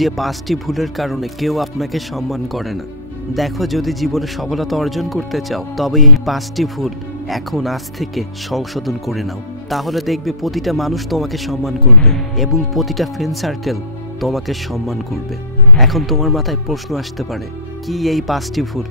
যে 5টি ভুলের কারণে কেউ আপনাকে সম্মান করে না। দেখো, যদি জীবনে সফলতা অর্জন করতে চাও তবে এই 5টি ভুল এখন আজ থেকে সংশোধন করে নাও। তাহলে দেখবে প্রতিটা মানুষ তোমাকে সম্মান করবে এবং প্রতিটা ফ্রেন্ড সার্কেল তোমাকে সম্মান করবে। এখন তোমার মাথায় প্রশ্ন আসতে পারে, কি এই 5টি ভুল?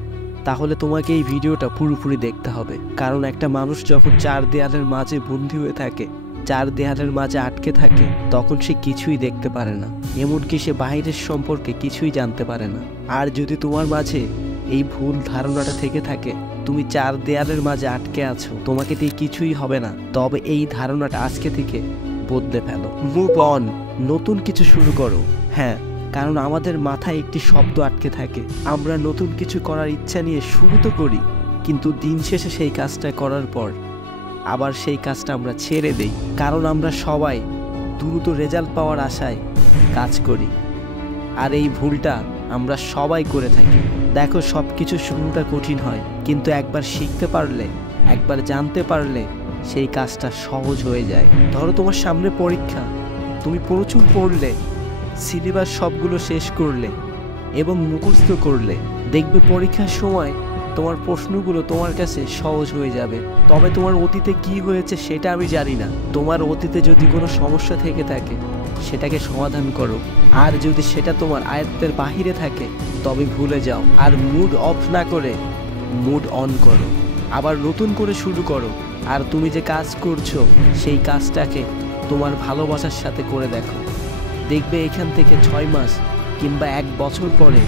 তাহলে তোমাকে এই ভিডিওটা পুরোপুরি দেখতে হবে, কারণ একটা মানুষ যখন 4 দেয়ালের মাঝে বন্দী হয়ে থাকে, 4 দেয়ালের মাঝে আটকে থাকে, তখন সে কিছুই দেখতে পারে না, এমনকি সে বাইরের সম্পর্কে কিছুই জানতে পারে না। আর যদি তোমার মাঝে এই ভুল ধারণাটা থেকে থাকে, তুমি 4 দেয়ালের মাঝে আটকে আছো, তোমাকে দিয়ে কিছুই হবে না, তবে এই ধারণাটা আজকে থেকে বদলে ফেলো। মুভ অন, নতুন কিছু শুরু করো। হ্যাঁ, কারণ আমাদের মাথায় একটি শব্দ আটকে থাকে। আমরা নতুন কিছু করার ইচ্ছা নিয়ে শুরু তো করি, কিন্তু দিন শেষে সেই কাজটা করার পর আবার সেই কাজটা আমরা ছেড়ে দেই, কারণ আমরা সবাই দ্রুত রেজাল্ট পাওয়ার আশায় কাজ করি। আর এই ভুলটা আমরা সবাই করে থাকি। দেখো, সব কিছু শুরুটা কঠিন হয়, কিন্তু একবার শিখতে পারলে, একবার জানতে পারলে সেই কাজটা সহজ হয়ে যায়। ধরো, তোমার সামনে পরীক্ষা, তুমি প্রচুর পড়লে, সিলেবাস সবগুলো শেষ করলে এবং মুখস্থ করলে, দেখবে পরীক্ষার সময় তোমার প্রশ্নগুলো তোমার কাছে সহজ হয়ে যাবে। তবে তোমার অতীতে কি হয়েছে সেটা আমি জানি না। তোমার অতীতে যদি কোনো সমস্যা থেকে থাকে সেটাকে সমাধান করো, আর যদি সেটা তোমার আয়ত্তের বাহিরে থাকে তবে ভুলে যাও, আর মুড অফ না করে মুড অন করো, আবার নতুন করে শুরু করো। আর তুমি যে কাজ করছো সেই কাজটাকে তোমার ভালোবাসার সাথে করে দেখো, দেখবে এখান থেকে 6 মাস কিংবা 1 বছর পরে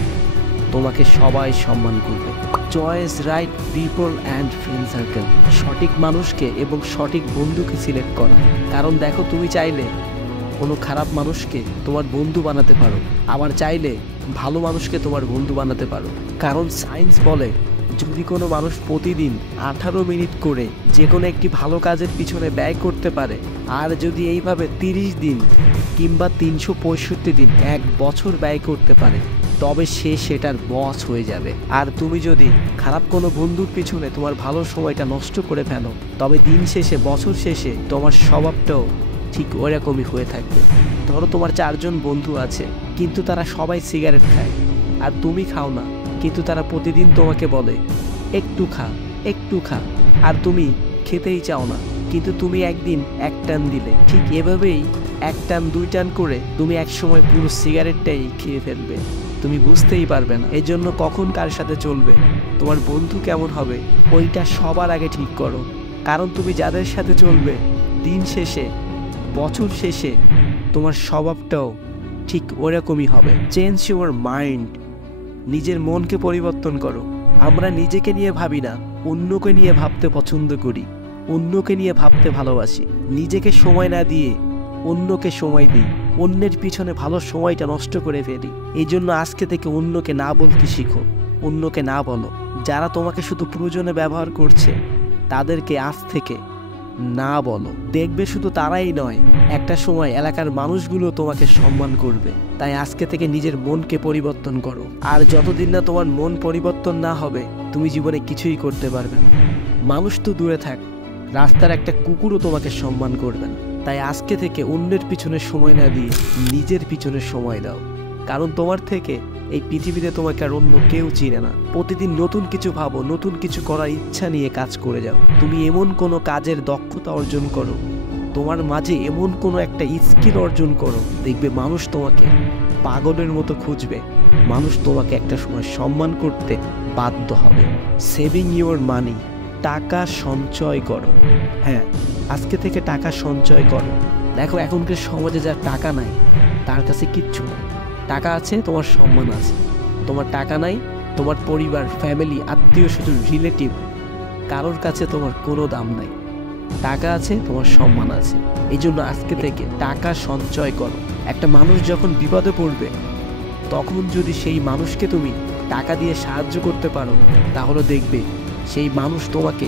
তোমাকে সবাই সম্মান করবে। Choice right people and friend circle, সঠিক মানুষকে এবং সঠিক বন্ধুকে সিলেক্ট করা। কারণ দেখো, তুমি চাইলে কোনো খারাপ মানুষকে তোমার বন্ধু বানাতে পারো, আবার চাইলে ভালো মানুষকে তোমার বন্ধু বানাতে পারো। কারণ সায়েন্স বলে, যদি কোনো মানুষ প্রতিদিন 18 মিনিট করে যে কোনো একটি ভালো কাজের পিছনে ব্যয় করতে পারে, আর যদি এইভাবে 30 দিন কিংবা 365 দিন 1 বছর ব্যয় করতে পারে, তবে সে সেটার বস হয়ে যাবে। আর তুমি যদি খারাপ কোনো বন্ধুর পিছনে তোমার ভালো সময়টা নষ্ট করে ফেলো, তবে দিন শেষে, বছর শেষে তোমার স্বভাবটাও ঠিক ওইরকমই হয়ে থাকবে। ধরো, তোমার 4 জন বন্ধু আছে, কিন্তু তারা সবাই সিগারেট খায় আর তুমি খাও না, কিন্তু তারা প্রতিদিন তোমাকে বলে একটু খা, একটু খা, আর তুমি খেতেই চাও না, কিন্তু তুমি একদিন 1 টান দিলে। ঠিক এভাবেই 1 টান 2 টান করে তুমি একসময় পুরো সিগারেটটাই খেয়ে ফেলবে, তুমি বুঝতেই পারবে না। এই জন্য কখন কার সাথে চলবে, তোমার বন্ধু কেমন হবে, ওইটা সবার আগে ঠিক করো। কারণ তুমি যাদের সাথে চলবে, দিন শেষে, বছর শেষে তোমার স্বভাবটাও ঠিক ওরকমই হবে। চেঞ্জ ইউর মাইন্ড, নিজের মনকে পরিবর্তন করো। আমরা নিজেকে নিয়ে ভাবি না, অন্যকে নিয়ে ভাবতে পছন্দ করি, অন্যকে নিয়ে ভাবতে ভালোবাসি। নিজেকে সময় না দিয়ে অন্যকে সময় দিই, অন্যের পিছনে ভালো সময়টা নষ্ট করে ফেলি। এই জন্য আজকে থেকে অন্যকে না বলতে শিখো, অন্যকে না বলো। যারা তোমাকে শুধু প্রয়োজনে ব্যবহার করছে তাদেরকে আজ থেকে না বলো। দেখবে শুধু তারাই নয়, একটা সময় এলাকার মানুষগুলো তোমাকে সম্মান করবে। তাই আজকে থেকে নিজের মনকে পরিবর্তন করো। আর যতদিন না তোমার মন পরিবর্তন না হবে, তুমি জীবনে কিছুই করতে পারবে না। মানুষ তো দূরে থাক, রাস্তার একটা কুকুরও তোমাকে সম্মান করবে না। তাই আজকে থেকে অন্যের পিছনে সময় না দিয়ে নিজের পিছনে সময় দাও, কারণ তোমার থেকে এই পৃথিবীতে তোমাকে আর অন্য কেউ চিনে না। প্রতিদিন নতুন কিছু ভাবো, নতুন কিছু করার ইচ্ছা নিয়ে কাজ করে যাও। তুমি এমন কোনো কাজের দক্ষতা অর্জন করো, তোমার মাঝে এমন কোনো একটা স্কিল অর্জন করো, দেখবে মানুষ তোমাকে পাগলের মতো খুঁজবে, মানুষ তোমাকে একটা সময় সম্মান করতে বাধ্য হবে। সেভিং ইউর মানি, টাকা সঞ্চয় করো। হ্যাঁ, আজকে থেকে টাকা সঞ্চয় করো। দেখো, এখনকার সমাজে যার টাকা নাই তার কাছে কিচ্ছু নেই। টাকা আছে, তোমার সম্মান আছে। তোমার টাকা নাই, তোমার পরিবার, ফ্যামিলি, আত্মীয় স্বজন, রিলেটিভ, কারোর কাছে তোমার কোনো দাম নাই। টাকা আছে, তোমার সম্মান আছে। এই জন্য আজকে থেকে টাকা সঞ্চয় করো। একটা মানুষ যখন বিপদে পড়বে, তখন যদি সেই মানুষকে তুমি টাকা দিয়ে সাহায্য করতে পারো, তাহলে দেখবে সেই মানুষ তোমাকে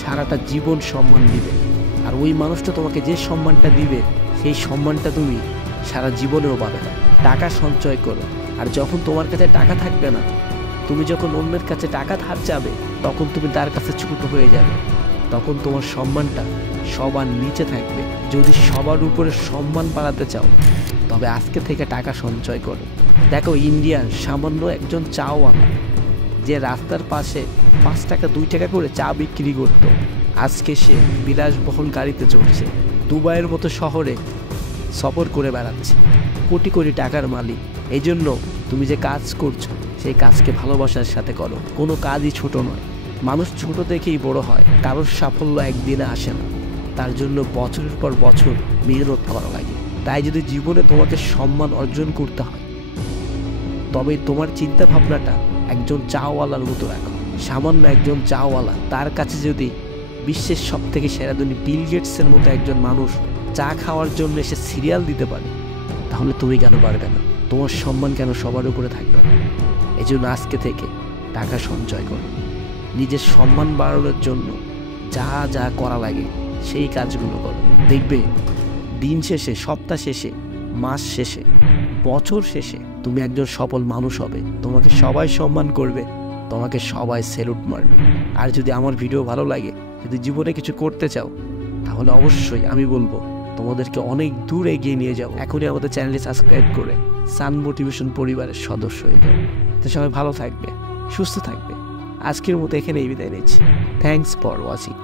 সারাটা জীবন সম্মান দিবে। আর ওই মানুষটা তোমাকে যে সম্মানটা দিবে, সেই সম্মানটা তুমি সারা জীবনেও পাবে না। টাকা সঞ্চয় করো। আর যখন তোমার কাছে টাকা থাকবে না, তুমি যখন অন্যের কাছে টাকা ধার চাবে, তখন তুমি তার কাছে ছোট হয়ে যাবে। তখন তোমার সম্মানটা সবার নিচে থাকবে। যদি সবার উপরে সম্মান বাড়াতে চাও তবে আজকে থেকে টাকা সঞ্চয় করো। দেখো, ইন্ডিয়ার সামান্য একজন চাওয়ালা যে রাস্তার পাশে 5 টাকা 2 টাকা করে চা বিক্রি করতো, আজকে সে বিলাসবহুল গাড়িতে চড়ছে, দুবাইয়ের মতো শহরে সফর করে বেড়াচ্ছে, কোটি কোটি টাকার মালিক। এই জন্য তুমি যে কাজ করছো সেই কাজকে ভালোবাসার সাথে করো। কোনো কাজই ছোট নয়। মানুষ ছোট থেকেই বড় হয়। কারোর সাফল্য একদিনে আসে না, তার জন্য বছরের পর বছর মেহনত করা লাগে। তাই যদি জীবনে তোমাকে সম্মান অর্জন করতে হয় তবে তোমার চিন্তা ভাবনাটা একজন চাওয়ালার মতো রাখো। সামান্য একজন চাওয়ালা, তার কাছে যদি বিশ্বের সব থেকে সেরা ধনী বিল গেটসের মতো একজন মানুষ চা খাওয়ার জন্য এসে সিরিয়াল দিতে পারে, তাহলে তুমি কেন পারবে না? তোমার সম্মান কেন সবার উপরে থাকবে না? এই জন্য আজকে থেকে টাকা সঞ্চয় করো। নিজের সম্মান বাড়ানোর জন্য যা যা করা লাগে সেই কাজগুলো করো। দেখবে দিন শেষে, সপ্তাহ শেষে, মাস শেষে, বছর শেষে তুমি একজন সফল মানুষ হবে। তোমাকে সবাই সম্মান করবে, তোমাকে সবাই স্যালুট মারবে। আর যদি আমার ভিডিও ভালো লাগে, যদি জীবনে কিছু করতে চাও, তাহলে অবশ্যই আমি বলবো তোমাদেরকে অনেক দূর এগিয়ে নিয়ে যাও। এখনই আমাদের চ্যানেলটি সাবস্ক্রাইব করে সান মোটিভেশন পরিবারের সদস্য হয়ে যাও। তো সবাই ভালো থাকবে, সুস্থ থাকবে। আজকের মতো এখানেই বিদায় নিচ্ছি। Thanks for watching.